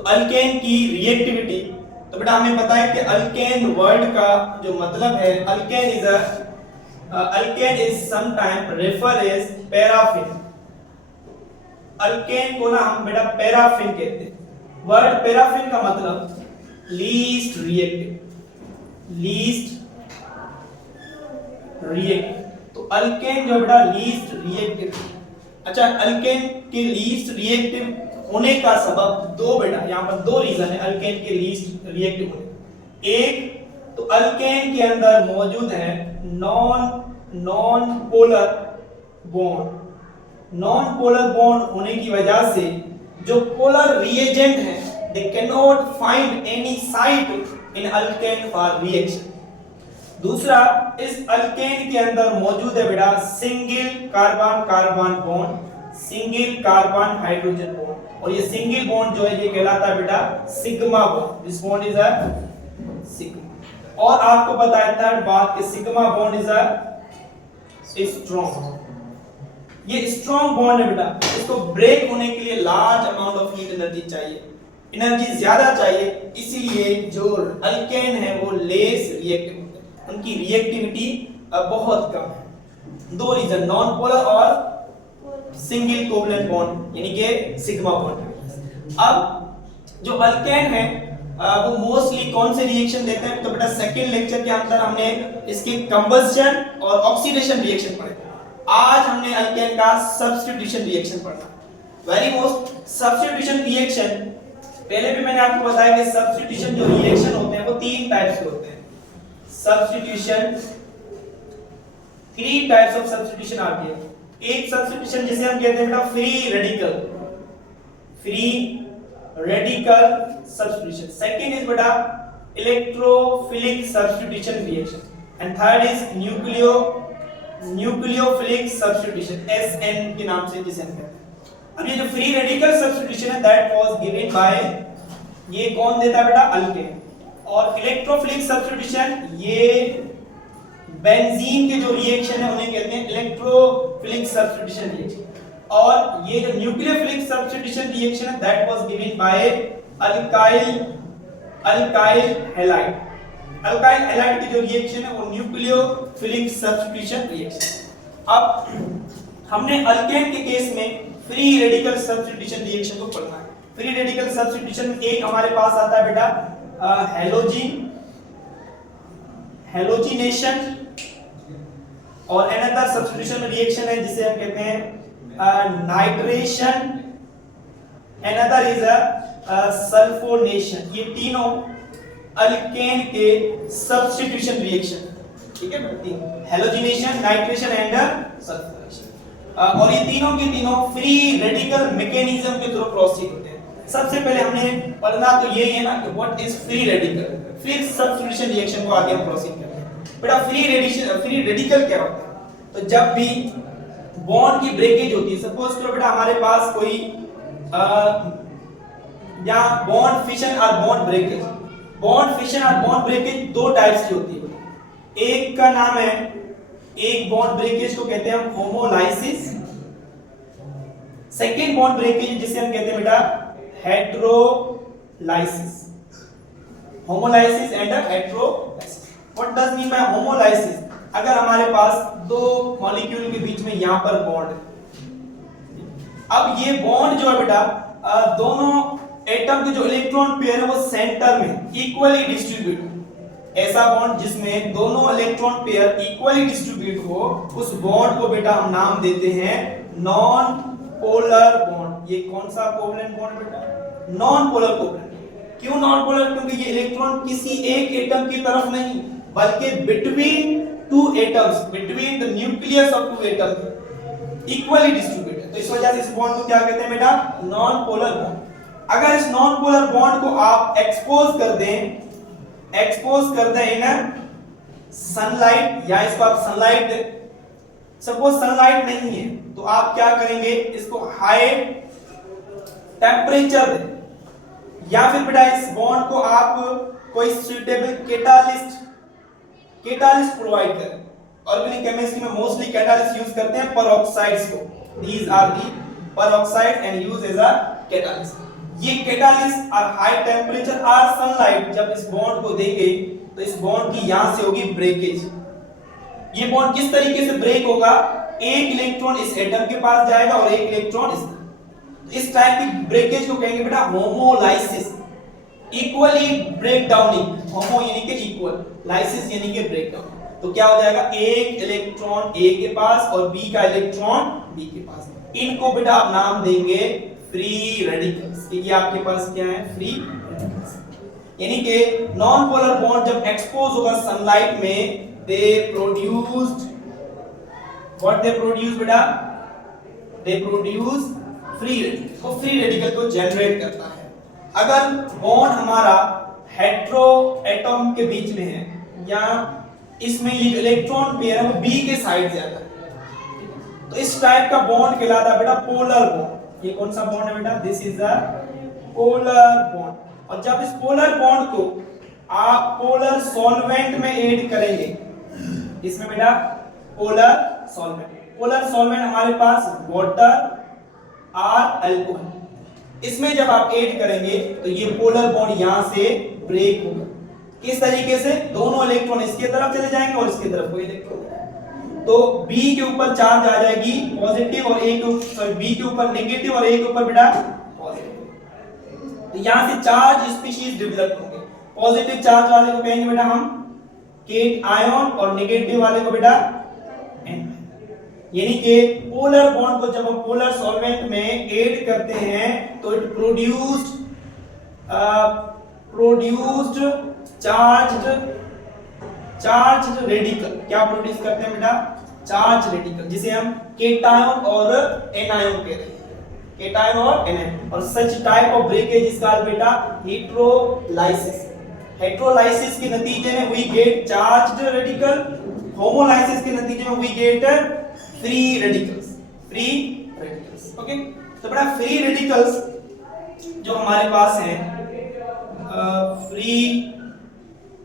तो अल्केन की रिएक्टिविटी, तो बेटा हमें पता है कि अल्केन वर्ड का जो मतलब है, alkane is sometime refer as paraffin. Alkane को ना हम बेटा पैराफिन कहते हैं। वर्ड पैराफिन का मतलब लीस्ट रिएक्टिव। तो अल्केन जो बेटा लीस्ट रिएक्टिव। अच्छा, अल्केन के लीस्ट रिएक्टिव होने का सबब दो बेटा, यहां पर दो रीजन है अल्केन के लीस्ट रिएक्टिव होने। एक तो अल्केन के अंदर मौजूद है नॉन पोलर बॉन्ड होने की वजह से जो पोलर रिएजेंट है they can not find any site in alkane for reaction. दूसरा, इस अल्केन के अंदर मौजूद है बेटा single carbon bond, single carbon hydrogen bond, और ये सिंगल बॉन्ड जो है ये कहलाता है बेटा sigma bond. This bond is a sigma. और आपको पता है थर्ड बात कि sigma bond is a strong. ये स्ट्रॉन्ग बॉन्ड है बेटा, इसको ब्रेक होने के लिए large amount of heat energy चाहिए, एनर्जी ज्यादा चाहिए, इसीलिए जो अल्केन है वो लेस रिएक्टिव, उनकी रिएक्टिविटी बहुत कम है। दो रीजन, नॉन पोलर और सिंगल कोवलेंट बॉन्ड यानी कि सिग्मा बॉन्ड। अब जो अल्केन है वो मोस्टली कौन से रिएक्शन देते हैं, तो बेटा सेकंड लेक्चर के अंदर हमने इसके कंबस्शन और ऑक्सीडेशन रिएक्शन पढ़े। आज हमने अल्केन का सब्स्टिट्यूशन रिएक्शन पढ़ा। वेरी मोस्ट सब्स्टिट्यूशन रिएक्शन, पहले भी मैंने आपको बताया कि सब्स्टिट्यूशन जो रिएक्शन होते हैं वो तीन टाइप्स के होते हैं। Substitution, three types of substitution आती है। एक सब्स्टिट्यूशन जिसे हम कहते हैं बेटा free radical substitution. Second is बेटा electrophilic substitution reaction, and third is nucleophilic substitution, SN के नाम से जिसे हम कहते हैं। अब ये जो फ्री रेडिकल सब्स्टिट्यूशन है दैट वाज गिवन बाय, ये कौन देता है बेटा अल्केन। और इलेक्ट्रोफिलिक सब्स्टिट्यूशन, ये बेंजीन के जो रिएक्शन है उन्हें कहते हैं इलेक्ट्रोफिलिक सब्स्टिट्यूशन रिएक्शन। और ये जो न्यूक्लियोफिलिक सब्स्टिट्यूशन रिएक्शन है that was given by alkyl halide. Alkyl halide की जो रिएक्शन है वो न्यूक्लियोफिलिक सब्स्टिट्यूशन रिएक्शन। अब हमने अल्केन के केस में फ्री रेडिकल सब्स्टिट्यूशन रिएक्शन को पढ़ना है। फ्री रेडिकल सब्स्टिट्यूशन में एक हमारे पास आता है बेटा हैलोजिनेशन, और अनदर सब्स्टिट्यूशन रिएक्शन है जिसे हम कहते हैं नाइट्रेशन, अनदर इज सल्फोनेशन। ये तीनों अल्केन के सब्स्टिट्यूशन रिएक्शन, ठीक है, हैलोजिनेशन, नाइट्रेशन एंड सल्फोनेशन। और ये तीनों के तीनों फ्री रेडिकल मैकेनिज्म के थ्रू प्रोसीड होते हैं। सबसे पहले हमने पढ़ना तो यही है ना कि व्हाट इज फ्री रेडिकल, फिर सब्स्टिट्यूशन रिएक्शन को आगे हम प्रोसीड करते हैं। बेटा फ्री रेडिकल क्या होता है, तो जब भी बॉन्ड की ब्रेकेज होती है, सपोज करो बेटा हमारे पास कोई या बॉन्ड फिशन और बॉन्ड ब्रेकेज, दो टाइप्स की होती है। एक का नाम है, एक बॉन्ड ब्रेकेज को कहते हैं हम होमोलाइसिस, सेकेंड बॉन्ड ब्रेकेज जिसे हम कहते हैं बेटा heterolysis. Homolysis and heterolysis. What does mean by homolysis, अगर हमारे पास दो मॉलिक्यूल के बीच में यहां पर बॉन्ड है, अब ये बॉन्ड जो है बेटा दोनों एटम के जो इलेक्ट्रॉन पेयर है वो सेंटर में इक्वली डिस्ट्रीब्यूट हो। ऐसा बॉन्ड जिसमें दोनों इलेक्ट्रॉन पेयर इक्वली डिस्ट्रीब्यूट हो, उस बॉन्ड को बेटा हम नाम देते हैं नॉन पोलर बॉन्ड। ये कौन सा कोवलेंट बॉन्ड बेटा, नॉन पोलर कोवलेंट। क्यों नॉन पोलर, क्योंकि ये इलेक्ट्रॉन किसी एक एटम की तरफ नहीं बल्कि between two atoms, between the nucleus of two atoms equally distributed है। तो इस वजह से इस बॉन्ड को क्या कहते हैं बेटा, नॉन पोलर बॉन्ड। अगर इस नॉन पोलर बॉन्ड को आप एक्सपोज कर दें इन सनलाइट, या इसको आप सनलाइट, सपोज सनलाइट नहीं है तो आप क्या करेंगे, इसको हाई टेम्परेचर दें, या फिर बेटा इस बॉन्ड को आप कोई सुटेबल कैटालिस्ट प्रोवाइड करें। ऑर्गेनिक केमिस्ट्री में मोस्टली कैटालिस्ट यूज करते हैं पेरोक्साइड्स को। These are the peroxide and use as a catalyst. ये कैटालिस्ट और हाई टेम्परेचर और सनलाइट जब इस बॉन्ड को देंगे तो इस बॉन्ड की यहां से होगी ब्रेकेज। ये बॉन्ड किस तरीके से ब्रेक होगा, एक इलेक्ट्रॉन इस एटम के पास जाएगा और एक इलेक्ट्रॉन इस टाइप की ब्रेकेज को कहेंगे बेटा होमोलाइसिस। इक्वली ब्रेक डाउनिंग, होमो यानी कि इक्वल, लाइसिस यानी कि ब्रेक डाउन। तो क्या हो जाएगा, एक इलेक्ट्रॉन ए के पास और बी का इलेक्ट्रॉन बी के पास। इनको बेटा आप नाम देंगे फ्री रेडिकल्स। ये आपके पास क्या है, फ्री रेडिकल्स। यानी कि नॉन पोलर बॉन्ड जब एक्सपोज होगा सनलाइट में, they produced what they produce बेटा, they produce free radical। तो फ्री रेडिकल को जनरेट करता है। अगर बॉन्ड हमारा हेटेरो एटम के बीच में है या इसमें ये इलेक्ट्रॉन पेयर है वो बी के साइड ज्यादा है, तो इस टाइप का बॉन्ड कहलाता है बेटा पोलर बॉन्ड। ये कौन सा बॉन्ड है बेटा, this is a polar bond. और जब इस पोलर बॉन्ड को आप पोलर सॉल्वेंट में ऐड करेंगे, इसमें बेटा पोलर सॉल्वेंट हमारे पास वाटर और अल्कोहल, इसमें जब आप ऐड करेंगे तो ये पोलर बॉन्ड यहां से ब्रेक होगा। किस तरीके से, दोनों इलेक्ट्रॉन इसके तरफ चले जाएंगे और इसके तरफ कोई इलेक्ट्रॉन, तो बी के ऊपर चार्ज आ जाएगी पॉजिटिव और ए के ऊपर, बी के ऊपर नेगेटिव और ए के ऊपर बेटा पॉजिटिव। तो यहां से चार्ज स्पीशीज डेवलप होंगे। पॉजिटिव चार्ज वाले को कहेंगे बेटा हम केट आयन और नेगेटिव वाले को बेटा एन। यानी कि पोलर बॉन्ड को जब हम पोलर सॉल्वेंट में ऐड करते हैं तो इट प्रोड्यूस्ड चार्ज्ड रेडिकल। क्या प्रोड्यूस करते हैं बेटा, चार्ज रेडिकल, जिसे हम केटायन और एनायन कह रहे हैं, केटायन और एनायन। और such type of breakage is called बेटा हेटेरोलाइसिस। हेटेरोलाइसिस के नतीजे में we get charged radical, homolysis के नतीजे में we get free radicals. Okay, तो बेटा फ्री रेडिकल्स जो हमारे पास हैं, free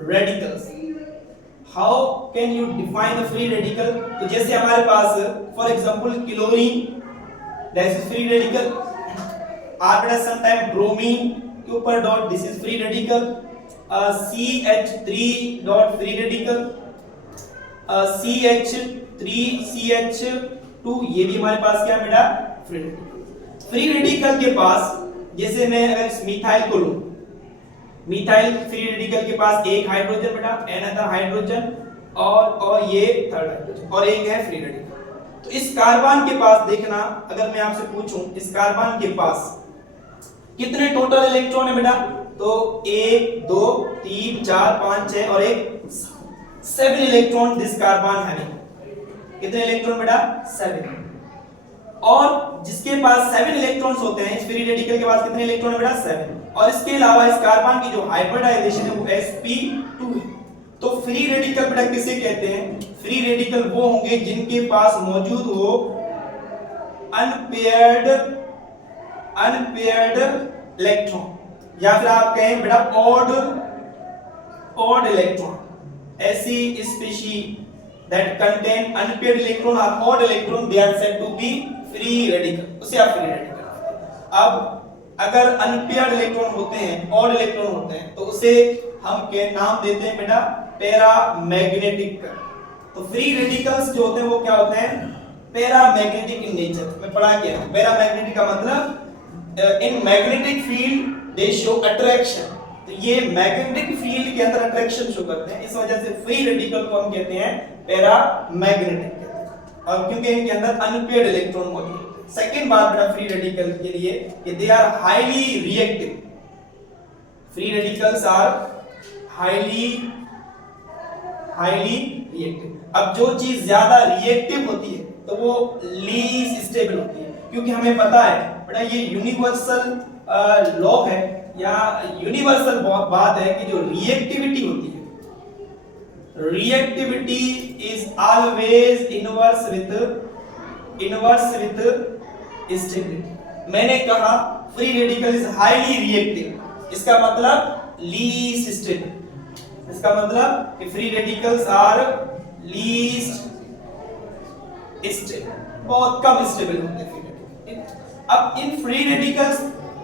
radicals, how can you define the free radical. तो जैसे हमारे पास for example chlorine, that is free radical. Or some time bromine के ऊपर dot, this is free radical. CH3 dot free radical, CH3 CH2, ये भी हमारे पास क्या है बेटा, फ्री रेडिकल। फ्री रेडिकल के पास, जैसे मैं अगर इस मिथाइल को लूं, मिथाइल फ्री रेडिकल के पास एक हाइड्रोजन बेटा, अनदर हाइड्रोजन और ये थर्ड हाइड्रोजन और एक है फ्री रेडिकल। तो इस कार्बन के पास देखना, अगर मैं आपसे पूछूं इस कार्बन के पास कितने टोटल इलेक्ट्रॉन है बेटा, तो 1 2 3 4 5 6 और 7 इलेक्ट्रॉन दिस कार्बन हैविंग। कितने इलेक्ट्रॉन बेटा, 7। और जिसके पास 7 इलेक्ट्रॉन्स होते हैं, इस फ्री रेडिकल के पास कितने इलेक्ट्रॉन है बेटा, 7। और इसके अलावा इस कार्बन की जो हाइब्रिडाइजेशन है वो sp2 है। तो फ्री रेडिकल बेटा किसे कहते हैं, फ्री रेडिकल वो होंगे जिनके पास मौजूद हो अनपेयर्ड इलेक्ट्रॉन, या फिर आप कहें बेटा ऑड इलेक्ट्रॉन। ऐसी species that contain unpaired electron और odd electron, they are said to be free radical, उसे आप फ्री रेडिकल। अब अगर अनपेयर्ड इलेक्ट्रॉन होते हैं, ऑड इलेक्ट्रॉन होते हैं, तो उसे हम के नाम देते हैं बेटा पैरामैग्नेटिक। तो फ्री रेडिकल्स जो होते हैं वो क्या होते हैं, पैरामैग्नेटिक इन नेचर। मैं पढ़ा क्या है पैरामैग्नेटिक का मतलब, in magnetic field they show attraction. तो ये मैग्नेटिक फील्ड के अंदर अट्रैक्शन शो करते हैं, इस वजह से फ्री रेडिकल को हम कहते हैं पैरामैग्नेटिक कहते हैं, और क्योंकि इनके अंदर अनपेयर्ड इलेक्ट्रॉन मौजूद होते हैं। सेकंड बात बेटा फ्री रेडिकल के लिए कि they are highly reactive. Free radicals are highly reactive. अब जो चीज ज्यादा रिएक्टिव होती है तो वो लीस्ट स्टेबल होती है, क्योंकि हमें पता है बेटा ये यूनिवर्सल लॉ है या यूनिवर्सल बात है कि जो रिएक्टिविटी होती है, reactivity is always inverse with stability. मैंने कहा free radical is highly reactive, इसका मतलब लीस्ट स्टेबल। इसका मतलब कि free radicals are least stable, बहुत कम स्टेबल होते हैं। अब इन फ्री रेडिकल्स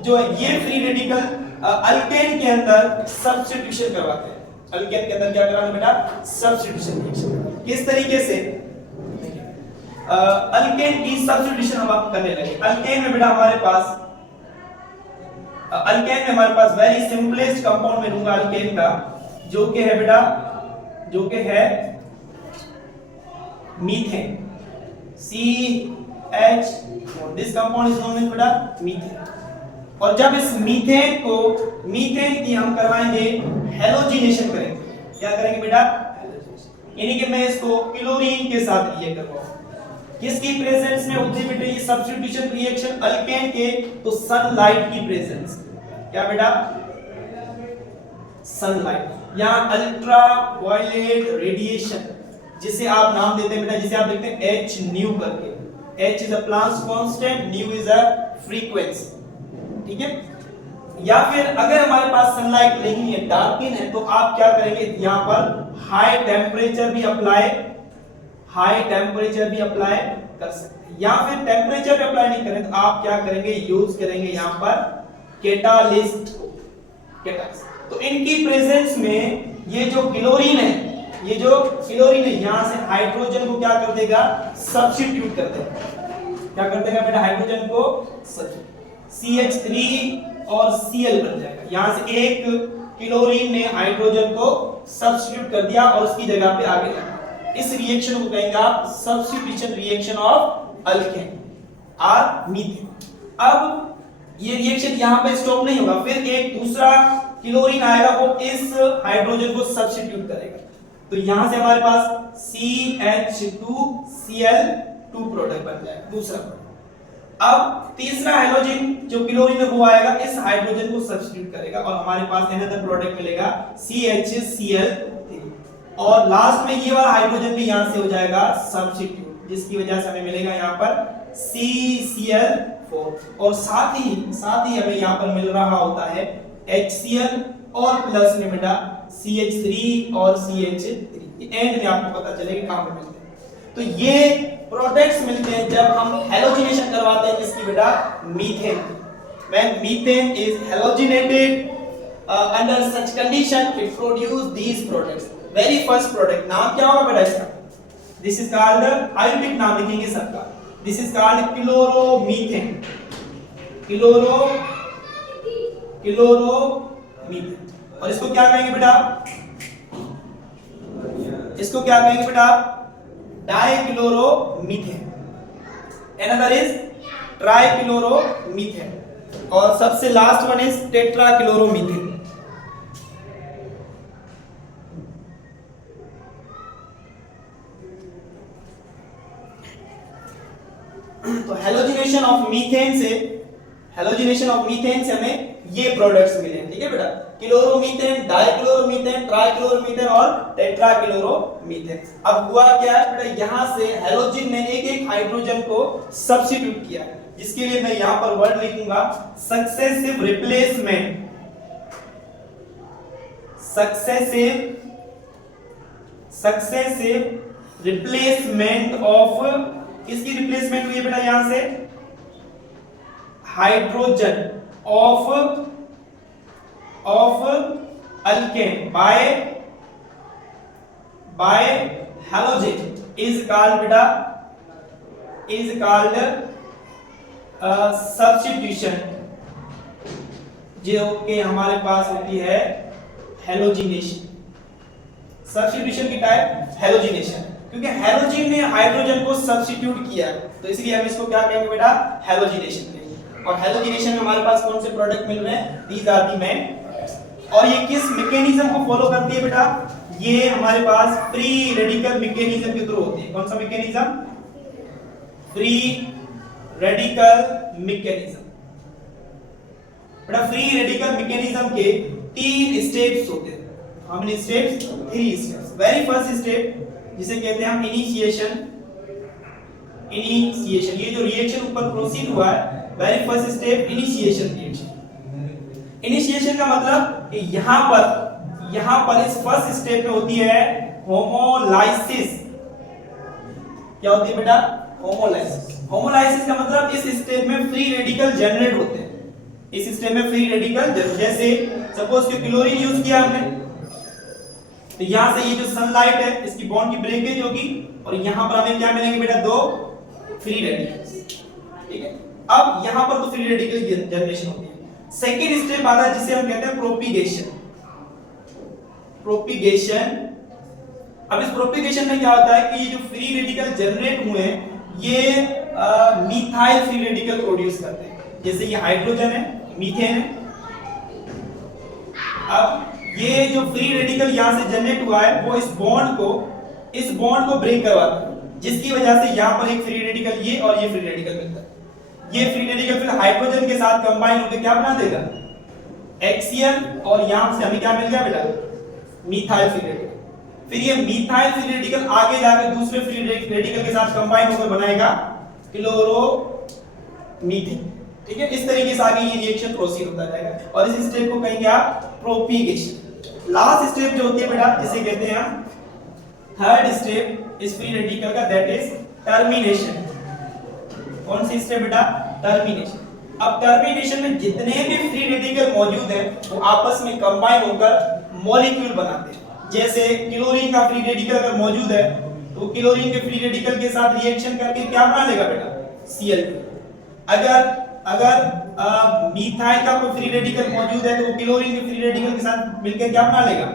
जो ये फ्री रेडिकल अल्केन के अंदर सब्स्टिट्यूशन करवाते हैं। अल्केन के अंदर क्या कराना बेटा? Substitution reaction. किस तरीके से? अल्केन की सब्स्टिट्यूशन हम आप करने लगे। अल्केन में बेटा हमारे पास वेरी सिंपलेस्ट कंपाउंड में लूंगा अल्केन का, जो कि है बेटा, जो कि है methane. CH, this compound is known as beta methane. और जब इस मीथेन की हम करवाएंगे हैलोजिनेशन करेंगे। क्या करेंगे बेटा? यानी कि मैं इसको क्लोरीन के साथ रिएक्ट करवाऊंगा। किसकी प्रेजेंस में होती है बेटा ये सब्स्टिट्यूशन रिएक्शन अल्केन के? तो सनलाइट की प्रेजेंस। क्या बेटा? सनलाइट या अल्ट्रा वायलेट रेडिएशन, जिसे आप नाम देते हैं बेटा, जिसे आप लिखते हैं H न्यू करके। H is a Planck's constant, new is a frequency. ठीक है? या फिर अगर हमारे पास सनलाइट नहीं है, डार्किन है, तो आप क्या करेंगे? यहां पर हाई टेम्परेचर भी अप्लाई कर सकते हैं। या फिर टेम्परेचर भी अप्लाई नहीं करें तो आप क्या करेंगे? यूज करेंगे यहां पर कैटालिस्ट। तो इनकी प्रेजेंस में ये जो क्लोरीन है, यहां से हाइड्रोजन को क्या कर देगा? सब्स्टिट्यूट कर देगा। क्या कर देगा बेटा? हाइड्रोजन को CH3 और Cl बन जाएगा। यहां से एक क्लोरीन ने हाइड्रोजन को सब्स्टिट्यूट कर दिया और उसकी जगह पे आगे लगा। इस रिएक्शन को कहेंगे आप सब्स्टिट्यूशन रिएक्शन ऑफ अल्केन और मीथेन। अब ये रिएक्शन यहां पे स्टॉप नहीं होगा, फिर एक दूसरा क्लोरीन आएगा, वो इस हाइड्रोजन को सब्स्टिट्यूट करेगा। तो यहां से हमारे पास CH2Cl2 प्रोडक्ट बन जाएगा, दूसरा प्रोडक्ट। अब तीसरा हाइड्रोजन जो क्लोरीन है वो आएगा, इस हाइड्रोजन को सब्स्टिट्यूट करेगा और हमारे पास अनदर प्रोडक्ट मिलेगा CHCl3। और लास्ट में ये वाला हाइड्रोजन भी यहां से हो जाएगा सब्स्टिट्यूट, जिसकी वजह से हमें मिलेगा यहां पर CCl4। और साथ ही हमें यहां पर मिल रहा होता है HCl और प्लस में बेटा CH3 और CH3। एंड में आपको पता चलेगा कहां पे मिलते हैं। तो ये प्रोडक्ट्स मिलते हैं जब हम हैलोजिनेशन करवाते हैं, किसकी बेटा? Methane. When methane is halogenated under such condition, it produce these products. Very first product नाम क्या होगा बेटा इसका? This is called, आयुर्वेदिक नाम लिखेंगे सबका। This is called chloromethane. Chloromethane. और इसको क्या कहेंगे बेटा? डाइक्लोरोमीथेन। Another is ट्राइक्लोरोमीथेन। और सबसे लास्ट वन इज टेट्राक्लोरोमीथेन। तो हैलोजिनेशन ऑफ मीथेन से हमें ये प्रोडक्ट्स मिले हैं। ठीक है बेटा? क्लोरोमीथेन, डाइक्लोरोमीथेन, ट्राइक्लोरोमीथेन और टेट्राक्लोरोमीथेन। अब हुआ क्या है बेटा? यहां से हैलोजन ने एक हाइड्रोजन को सब्स्टिट्यूट किया, जिसके लिए मैं यहां पर वर्ड लिखूंगा सक्सेसिव रिप्लेसमेंट ऑफ, किसकी रिप्लेसमेंट हुई है बेटा? यहां से hydrogen of alkane bye halogen is called substitution, जो कि हमारे पास होती है हैलोजिनेशन। सब्स्टिट्यूशन की टाइप हैलोजिनेशन, क्योंकि हैलोजन ने हाइड्रोजन को सब्स्टिट्यूट किया, तो इसलिए हम इसको क्या कहेंगे बेटा? हैलोजिनेशन कहेंगे। और हैलोजिनेशन में हमारे पास कौन से प्रोडक्ट मिल रहे हैं? These are the main. और ये किस मैकेनिज्म को फॉलो करती है बेटा? ये हमारे पास फ्री रेडिकल मैकेनिज्म के थ्रू होती है। कौन सा मैकेनिज्म? Free radical mechanism. बेटा फ्री रेडिकल मैकेनिज्म के 3 स्टेप्स होते हैं। How many steps? 3 steps. Very first step जिसे कहते हैं हम इनिशिएशन। ये जो रिएक्शन ऊपर प्रोसीड हुआ है, very first step initiation reaction. Initiation का मतलब कि यहां पर इस फर्स्ट स्टेप में होती है होमोलाइसिस। क्या होती है बेटा? होमोलाइसिस। होमोलाइसिस का मतलब इस स्टेप में फ्री रेडिकल जनरेट होते हैं। इस स्टेप में फ्री रेडिकल, जैसे सपोज कि क्लोरीन यूज किया हमने, तो यहां से ये जो सनलाइट है इसकी बॉन्ड की ब्रेकेज होगी और यहां पर हमें क्या मिलेंगे बेटा, दो फ्री रेडिकल्स। ठीक है, अब यहां पर तो फ्री रेडिकल जनरेशन होती है। सेकंड स्टेप आता है जिसे हम कहते हैं प्रोपिगेशन। प्रोपिगेशन, अब इस प्रोपिगेशन में क्या होता है कि ये जो फ्री रेडिकल जनरेट हुए हैं ये मिथाइल फ्री रेडिकल प्रोड्यूस करते हैं। जैसे ये हाइड्रोजन है, मीथेन है। अब ये जो फ्री रेडिकल यहां से जनरेट हुआ है वो इस बॉन्ड को ब्रेक करवाता है, जिसकी वजह से यहां पर एक फ्री रेडिकल ये और ये फ्री रेडिकल मिलता है। ये फ्री रेडिकल फिर हाइड्रोजन के साथ कंबाइन होकर क्या बना देगा, HCl, और यहां से हमें क्या मिल गया बेटा, मिथाइल फ्री रेडिकल। फिर ये मिथाइल फ्री रेडिकल आगे जाकर दूसरे फ्री रेडिकल के साथ कंबाइन होकर बनाएगा क्लोरोमीथेन। ठीक है, इस तरीके से आगे ये रिएक्शन प्रोसीड होता जाएगा और इस स्टेप को कहेंगे आप प्रोपिगेशन। लास्ट स्टेप जो होती है बेटा, जिसे कहते हैं हम थर्ड स्टेप इस फ्री रेडिकल का, दैट इज टर्मिनेशन। कौन सी स्टेप बेटा, टर्मिनेशन। अब टर्मिनेशन में जितने भी फ्री रेडिकल मौजूद हैं वो आपस में कंबाइन होकर मॉलिक्यूल बनाते हैं। जैसे क्लोरीन का फ्री रेडिकल अगर मौजूद है तो क्लोरीन के फ्री रेडिकल के साथ रिएक्शन करके क्या बना लेगा बेटा, Cl2। अगर मिथाइल का कोई फ्री रेडिकल मौजूद है तो वो क्लोरीन के फ्री रेडिकल के साथ मिलकर क्या बना लेगा,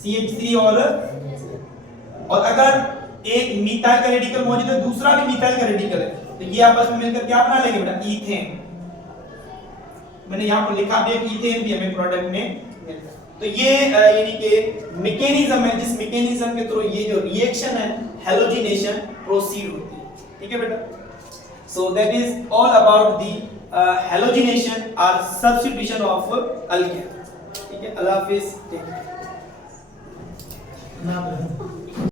CH3। और अगर एक मिथाइल का रेडिकल मौजूद है, दूसरा भी मिथाइल का रेडिकल है, तो ये आपस में मिलकर क्या बना लेंगे बेटा, ईथेन। मैंने यहाँ पर लिखा भी है कि ईथेन भी हमें प्रोडक्ट में मिलता है। तो ये यानी कि मैकेनिज्म है जिस मैकेनिज्म के थ्रू ये जो रिएक्शन है हैलोजिनेशन प्रोसीड होती है। ठीक है बेटा, so that is all about the halogenation or substitution of alkane। ठीक है, अल्लाह हाफिज।